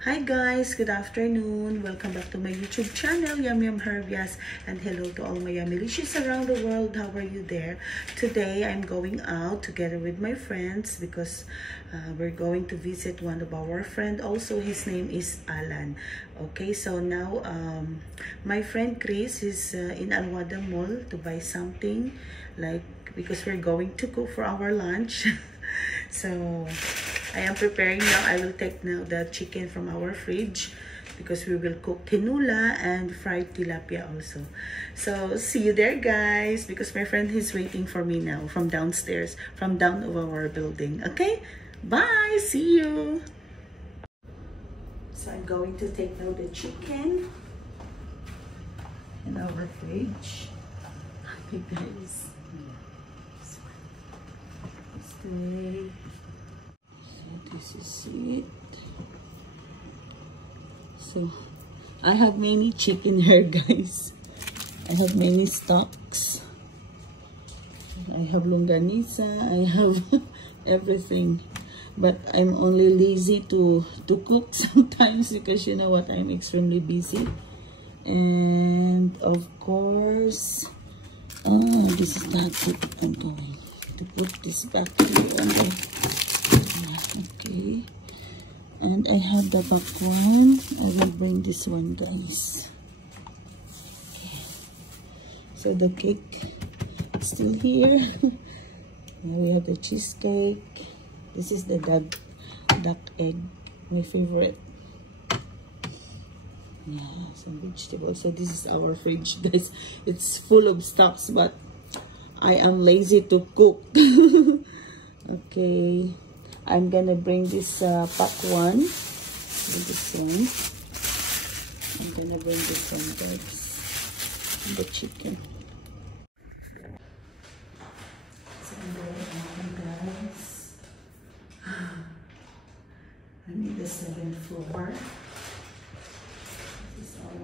Hi guys, good afternoon. Welcome back to my YouTube channel, Yum Yum Herbias, and hello to all my Yumilicious around the world. How are you there? Today I'm going out together with my friends because we're going to visit one of our friends. Also, his name is Alan. Okay, so now my friend Chris is in Alwada Mall to buy something, like because we're going to cook for our lunch. So I am preparing now. I will take now the chicken from our fridge because we will cook tinula and fried tilapia also. So see you there guys, because my friend is waiting for me now from downstairs, from down of our building. Okay, bye, see you. So I'm going to take now the chicken in our fridge. Okay guys, stay. This is it. So I have many chicken here guys. I have many stocks. I have longanisa, I have everything, but I'm only lazy to cook sometimes because you know what, I'm extremely busy. And of course, oh, this is not it. I'm going to put this back here on the, okay, and I have the back one. I will bring this one guys. Okay. So the cake is still here. Now we have the cheesecake. This is the duck egg, my favorite. Yeah, some vegetables. So this is our fridge guys. It's full of stocks, but I am lazy to cook. Okay, I'm gonna bring this pack one. This one. I'm gonna bring this one guys. The chicken. So I'm going guys. I need the 7th floor. This is our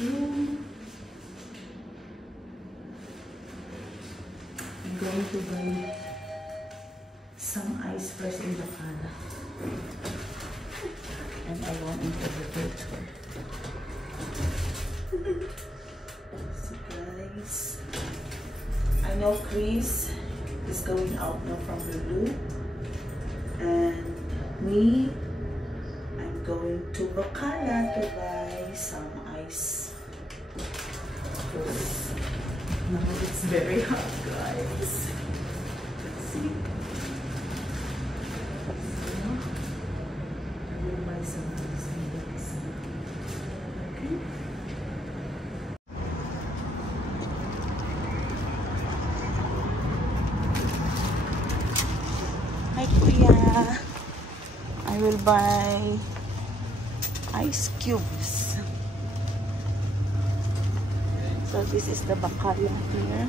room. I'm going to buy some ice first in the car, and I want into the refrigerator. So guys, I know Chris is going out now from Lulu, and me, I'm going to Bacala to buy some ice because now it's very hot guys. Let's see. Hi Kuya, I will buy ice cubes. So this is the Bacala here.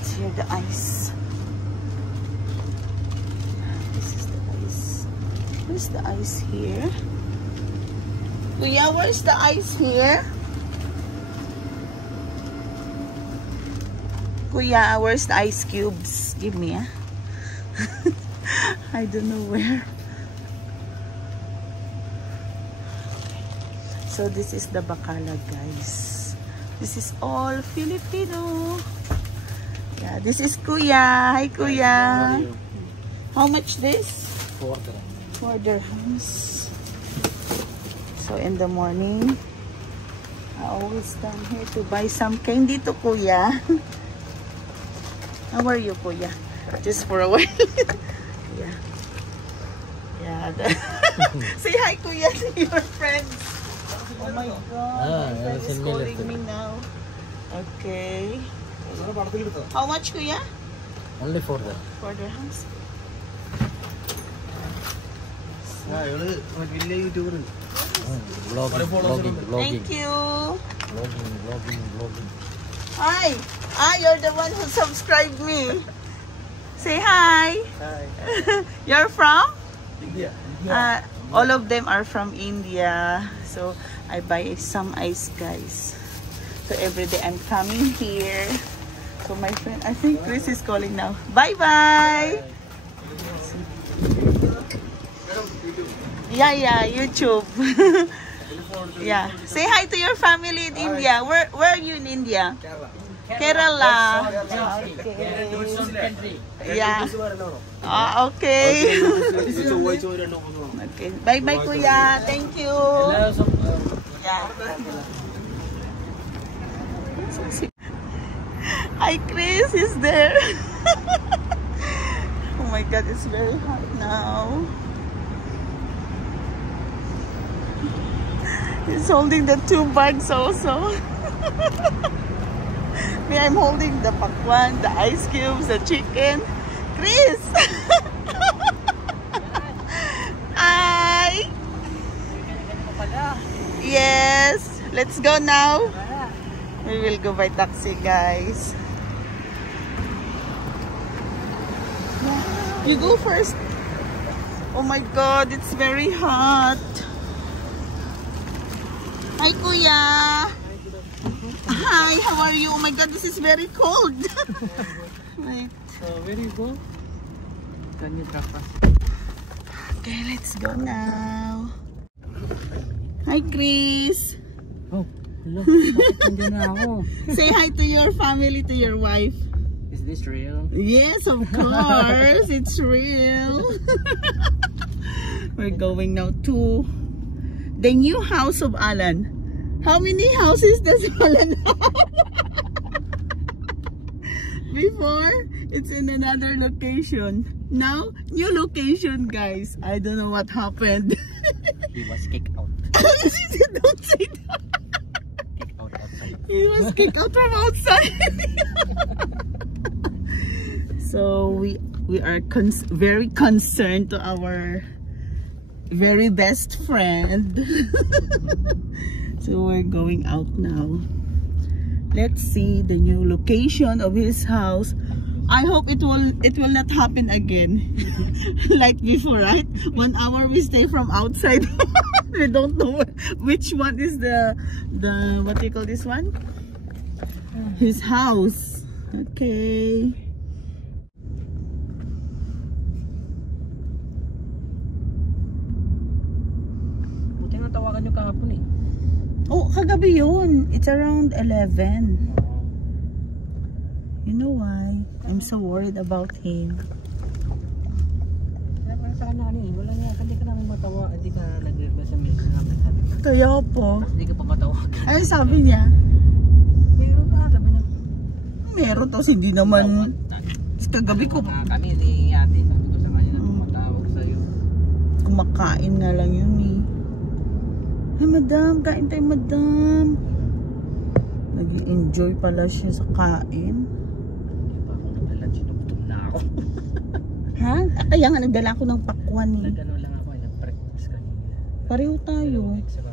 It's here, the ice. This is the ice. Where's the ice here? Kuya, where's the ice here? Kuya, where's the ice cubes? Give me, ah. I don't know where. So this is the Bacala guys. This is all Filipino. Yeah, this is Kuya. Hi Kuya. How much this? 4 dirham. 4 dirhams. So in the morning, I always come here to buy some candy to Kuya. How are you Kuya? Just for a while. Yeah. Yeah. Say hi Kuya to your friends. Oh my god, my friend is calling me now. Okay. How much Kuya? Only 4 dirham. 4 dirhams. Vlogging. Thank you. Vlogging. Hi. You're the one who subscribed me. Say hi. Hi. You're from? India. All of them are from India. So I buy some ice guys. So every day I'm coming here. So my friend, I think Chris is calling now. Bye bye. Yeah, YouTube. Yeah. Say hi to your family in India. Where are you in India? Kerala. Okay. Yeah. Okay. Okay. Bye-bye, Kuya. Thank you. Yeah. Hi, Chris is there. Oh my God, it's very hot now. He's holding the 2 bags also. Me, I'm holding the pakwan, the ice cubes, the chicken. Chris! Hi! Yes! Let's go now. We will go by taxi, guys. You go first. Oh my God, it's very hot. Hi, Kuya. Hi, how are you? Oh my God, this is very cold. Wait. Where you go? Can you drop us? Okay, let's go now. Hi, Chris. Oh, hello. Bakit nandun na ako? Say hi to your family, to your wife. Is this real? Yes, of course. It's real. We're going now to the new house of Alan. How many houses does Alan have? Before, it's in another location. Now, new location, guys. I don't know what happened. He was kicked out. Don't say that. Kicked out outside. He was kicked out from outside. So we are very concerned to our very best friend. So we're going out now. Let's see the new location of his house. I hope it will not happen again. Like before, right? 1 hour we stay from outside. We don't know which one is the what do you call this one? His house. Okay. Buti nga tawagan nyo kahapon eh. Oh, kagabi yun. It's around 11. You know why? I'm so worried about him. Kaya sa kanya kanina, wala nga, hindi ka namin matawa, hindi ka nag-reply sa message namin. Kaya po. Hindi ka pa matawag. Ano sabi niya? Meron ka, sabi niya. Meron to, hindi naman. Kagabi ko. Kami ni ate, sabi ko sa kanya na tumatawag sa'yo. Kumakain nga lang yun eh. Ay, madam, kain tayo, madam. Nag-enjoy pala siya sa kain. Hindi pa ako nagdala, sinugtong na ako. Ha? Kaya nga nagdala ko ng pakwan eh. Nag-ano lang ako, nag-breakfast kanina. Pareho tayo. Extra